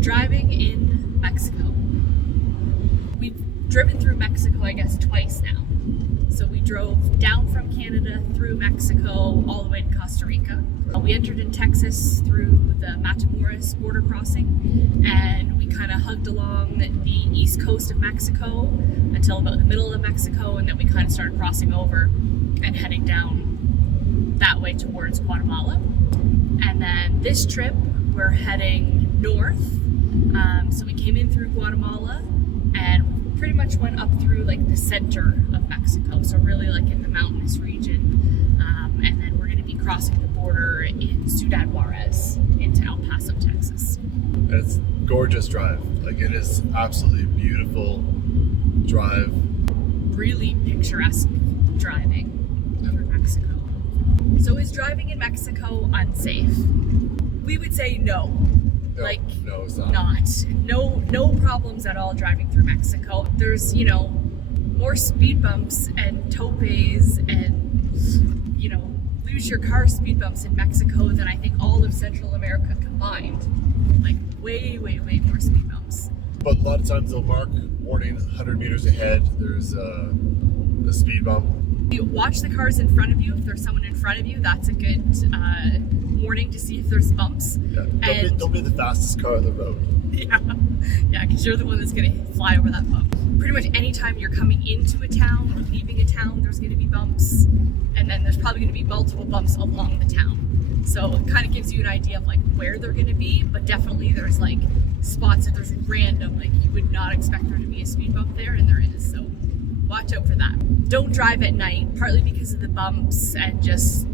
Driving in Mexico. We've driven through Mexico, I guess, twice now. So we drove down from Canada through Mexico all the way to Costa Rica. We entered in Texas through the Matamoros border crossing, and we kind of hugged along the east coast of Mexico until about the middle of Mexico, and then we kind of started crossing over and heading down that way towards Guatemala. And then this trip, we're heading north. So we came in through Guatemala and pretty much went up through like the center of Mexico, so really like in the mountainous region. And then we're going to be crossing the border in Ciudad Juarez into El Paso, Texas. It's a gorgeous drive. Like, it is absolutely beautiful drive. Really picturesque driving through Mexico. So is driving in Mexico unsafe? We would say no. No, it's not. No problems at all driving through Mexico. There's, more speed bumps and topes and, lose your car speed bumps in Mexico than I think all of Central America combined. Like way, way, way more speed bumps. But a lot of times they'll mark warning 100 meters ahead. There's a speed bump. You watch the cars in front of you. If there's someone in front of you, that's a good warning to see if there's bumps. Yeah. Don't be the fastest car on the road. Yeah, because you're the one that's going to fly over that bump. Pretty much anytime you're coming into a town or leaving a town, there's going to be bumps, and then there's probably going to be multiple bumps along the town. So it kind of gives you an idea of like where they're going to be, but definitely there's like spots that there's random, like you would not expect there to be a speed bump there, and there is. So watch out for that. Don't drive at night, partly because of the bumps and just,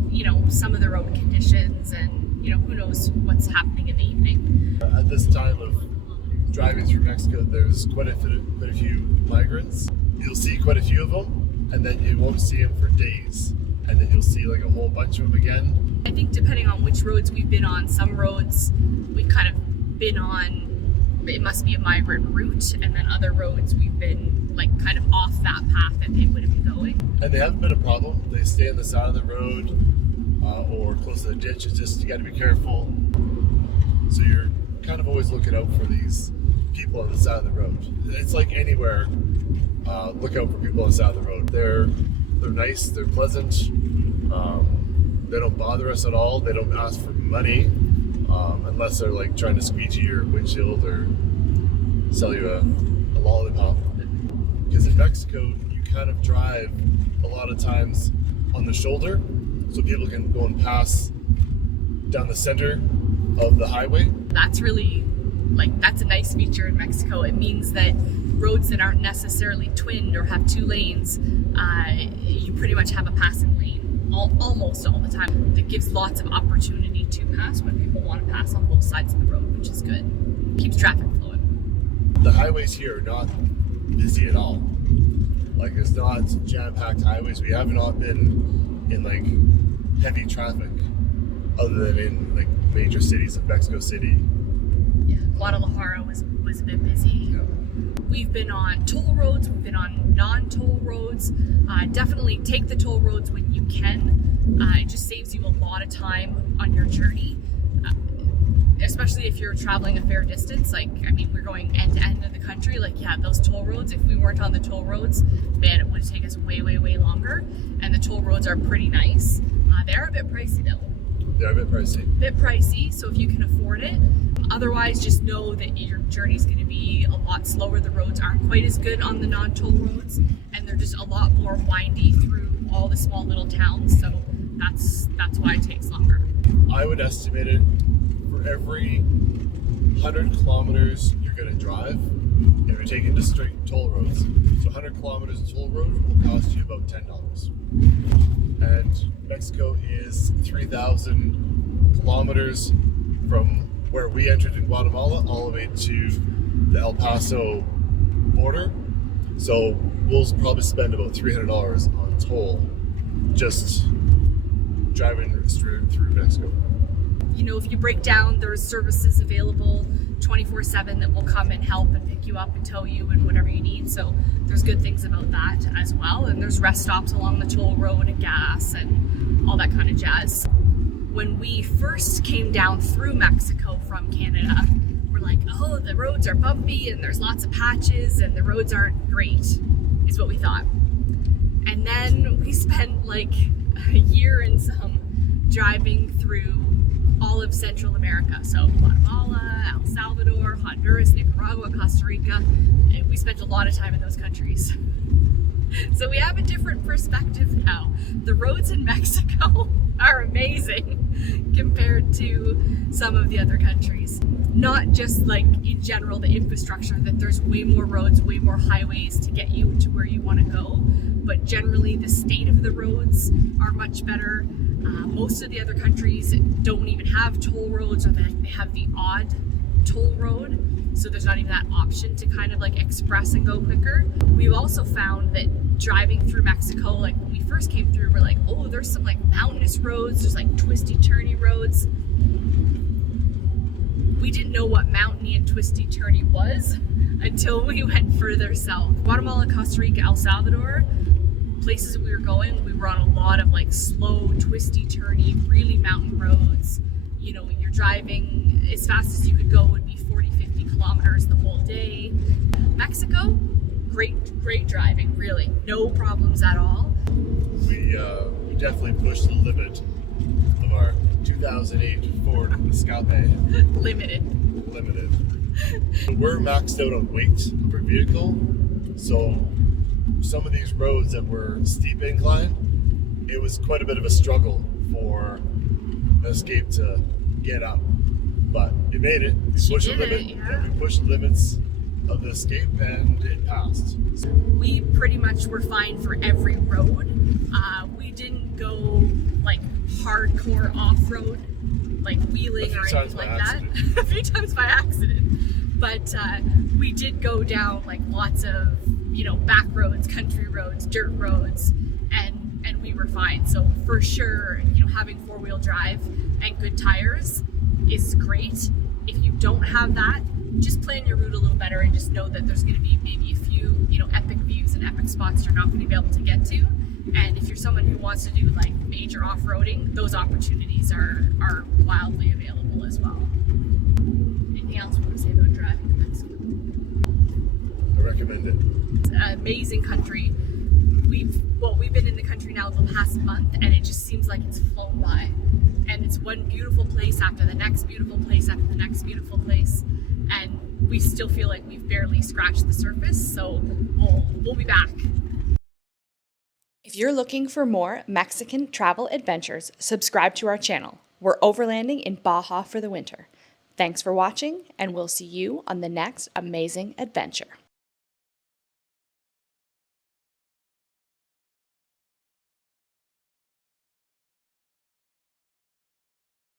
some of the road conditions, and, who knows what's happening in the evening. At this time of driving through Mexico, there's quite a few migrants. You'll see quite a few of them, and then you won't see them for days. And then you'll see like a whole bunch of them again. I think depending on which roads we've been on, some roads we've kind of been on, it must be a migrant route, and then other roads we've been like kind of off that path that they would have been going. And they haven't been a problem. They stay on the side of the road or close to the ditch. It's just, you got to be careful. So you're kind of always looking out for these people on the side of the road. It's like anywhere, look out for people on the side of the road. They're nice, they're pleasant. They don't bother us at all. They don't ask for money unless they're like trying to squeegee your windshield or sell you a lollipop. Because in Mexico, you kind of drive a lot of times on the shoulder, so people can go and pass down the center of the highway. That's really, that's a nice feature in Mexico. It means that roads that aren't necessarily twinned or have two lanes, you pretty much have a passing lane almost all the time. That gives lots of opportunity to pass when people want to pass on both sides of the road, which is good. Keeps traffic flowing. The highways here are not busy at all. Like, it's not jam-packed highways. We have not been in like heavy traffic other than in like major cities of Mexico City. Yeah, Guadalajara was a bit busy. Yeah. We've been on toll roads, we've been on non-toll roads. Definitely take the toll roads when you can. It just saves you a lot of time on your journey. Especially if you're traveling a fair distance, we're going end to end of the country. Those toll roads, if we weren't on the toll roads, man, it would take us way, way, way longer. And the toll roads are pretty nice. They are a bit pricey though. They're a bit pricey. So if you can afford it. Otherwise, just know that your journey's going to be a lot slower. The roads aren't quite as good on the non-toll roads, and they're just a lot more windy through all the small little towns. So that's why it takes longer. I would estimate it. For every 100 kilometers you're going to drive, if you're taking just straight toll roads, so 100 kilometers of toll road will cost you about $10. And Mexico is 3,000 kilometers from where we entered in Guatemala all the way to the El Paso border. So we'll probably spend about $300 on toll just driving straight through Mexico. If you break down, there's services available 24/7 that will come and help and pick you up and tow you and whatever you need. So there's good things about that as well. And there's rest stops along the toll road and gas and all that kind of jazz. When we first came down through Mexico from Canada, we're we're like, oh, the roads are bumpy and there's lots of patches and the roads aren't great, is what we thought. And then we spent like a year and some driving through all of Central America. So Guatemala, El Salvador, Honduras, Nicaragua, Costa Rica. We spent a lot of time in those countries. So we have a different perspective now. The roads in Mexico are amazing compared to some of the other countries. Not just like in general the infrastructure, that there's way more roads, way more highways to get you to where you want to go, but generally the state of the roads are much better. Most of the other countries don't even have toll roads, or they have the odd toll road. So there's not even that option to kind of like express and go quicker. We've also found that driving through Mexico, like when we first came through, we're like, oh, there's some like mountainous roads, there's like twisty turny roads. We didn't know what mountainy and twisty turny was until we went further south. Guatemala, Costa Rica, El Salvador, places that we were going, we were on a lot of like slow, twisty turny, really mountain roads. You know, when you're driving as fast as you could go would be 40-50 kilometers the whole day. Mexico, great driving, really. No problems at all. We definitely pushed the limit of our 2008 Ford Escape. Limited. We're maxed out on weight per vehicle, so some of these roads that were steep incline, it was quite a bit of a struggle for Escape to get up. But it made it. We pushed the limit. Yeah, we pushed the limits of the Escape and it passed. We pretty much were fine for every road. We didn't go like hardcore off-road, like wheeling or anything like that. A few times by accident. But we did go down like lots of, you know, back roads, country roads, dirt roads, and we were fine. So for sure, you know, having four-wheel drive and good tires is great. If you don't have that, just plan your route a little better and just know that there's going to be maybe a few, you know, epic views and epic spots you're not going to be able to get to. And if you're someone who wants to do like major off-roading, those opportunities are wildly available as well. Anything else you want to say about driving in Mexico? I recommend it. It's an amazing country. We've been in the country now the past month, and it just seems like it's flown by. And it's one beautiful place after the next beautiful place after the next beautiful place, and we still feel like we've barely scratched the surface. So we'll be back. If you're looking for more Mexican travel adventures, subscribe to our channel. We're overlanding in Baja for the winter. Thanks for watching, and we'll see you on the next amazing adventure.